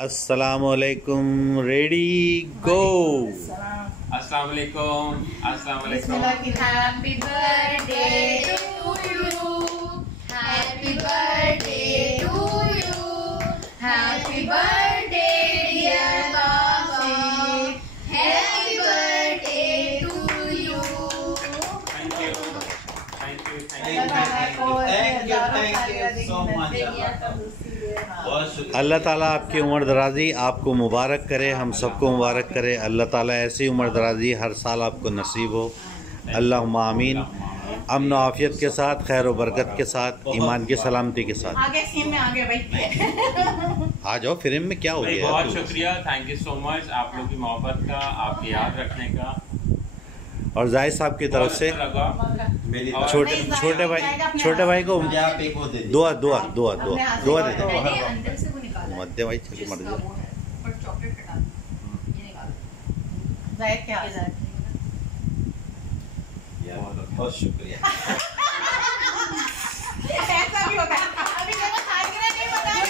अस्सलाम वालेकुम, रेडी गो। अस्सलाम वालेकुम, अस्सलाम वालेकुम। Happy birthday to you, happy birthday to you, happy birthday dear बाबा, happy birthday to you. Thank you, thank you, thank you so much. Allah Taala आपकी उम्र दराजी आपको मुबारक करे, हम सबको मुबारक करे। अल्लाह ताला ऐसी उम्र दराजी हर साल आपको नसीब हो, अल्लाहुम्मा आमीन। अमन आफियत के साथ, खैर व बरकत के साथ, ईमान की सलामती के साथ। आगे सीन में आगे भाई आ जाओ, फिल्म में क्या हो गया? बहुत शुक्रिया, थैंक यू सो मच आप लोगों की मोहब्बत का, आपके याद रखने का। और जाहिद साहब की तरफ से छोटे भाई को दुआ दुआ दुआ दुआ दुआ दे दो। मध्य भाई चल मर जाए। बहुत शुक्रिया। ऐसा भी होता है। अभी देखो सालगिरह नहीं बताया।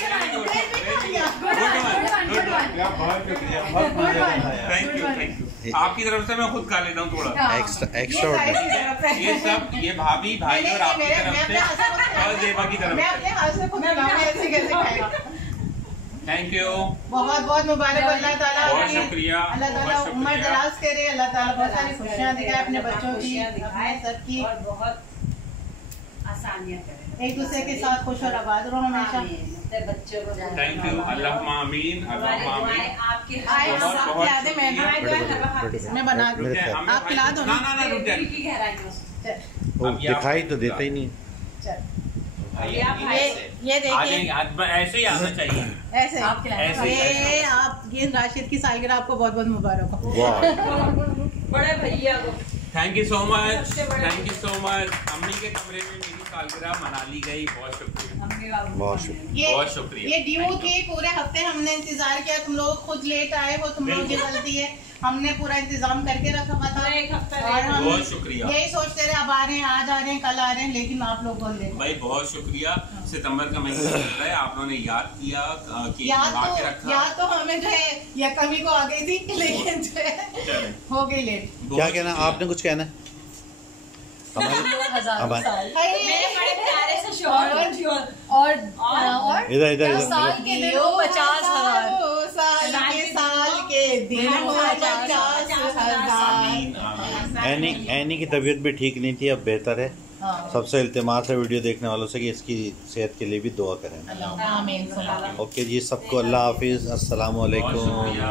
Thank you, thank you. आपकी तरफ से मैं खुद खा लेता हूँ थोड़ा एक्स्ट्रा। ये सब ये भाभी भाई और आपकी तरफ से और देवा की तरफ से थैंक यू। बहुत बहुत मुबारक। अल्लाह ताला बहुत शुक्रिया, अल्लाह ताला उम्र दराज करे, अल्लाह ताला बहुत सारी खुशियाँ दिखाए अपने बच्चों की, अपने सबकी, और बहुत आसानियाँ करे, एक दूसरे के साथ खुश और आबाद रहो हमेशा। बच्चों को थैंक यू। अल्लाहुम्मा आमीन, अल्लाहुम्मा आमीन। आपके बहुत याद है मैं बना दूँ, आप खिला दो ना। ना रुक जाए। की गहराइयों वो दिखाई तो देता ही नहीं। ये देखिए ऐसे ही आना चाहिए। ऐसे आप खिलाएं। ये आप ये राशिद की सालगिरह आपको बहुत बहुत मुबारक हो। वाह, बड़े भैया को thank you so much, thank you so much. अम्मी के कमरे में मेरी सालगिरह मना ली गई, बहुत शुक्रिया, बहुत शुक्रिया। बहुत शुक्रिया। ये ड्यू की पूरे हफ्ते हमने इंतजार किया, तुम लोग खुद लेट आए हो, तुम लोगों की गलती है, हमने पूरा इंतजाम करके रखा हुआ था। एक हफ्ता और हम बहुत शुक्रिया। यही सोचते रहे अब आ रहे हैं, आज आ रहे हैं, कल आ रहे हैं, लेकिन आप लोग बोल दें भाई बहुत शुक्रिया। सितंबर का महीना चल रहा है, आप लोगों ने याद किया कि याद के रखा। तो हमें जो है या कमी को आ गई थी, लेकिन जो है हो गई लेट। क्या कहना, आपने कुछ कहना है? इधर इधर इधर साल के दिन 50,000 साल के दिन 50,000। एनी की तबीयत भी ठीक नहीं थी, अब बेहतर है। सबसे इल्तिमास है वीडियो देखने वालों से कि इसकी सेहत के लिए भी दुआ करें। आमीन। ओके जी, सबको अल्लाह हाफिज, अस्सलाम बहुत वालेकुम। शुक्रिया।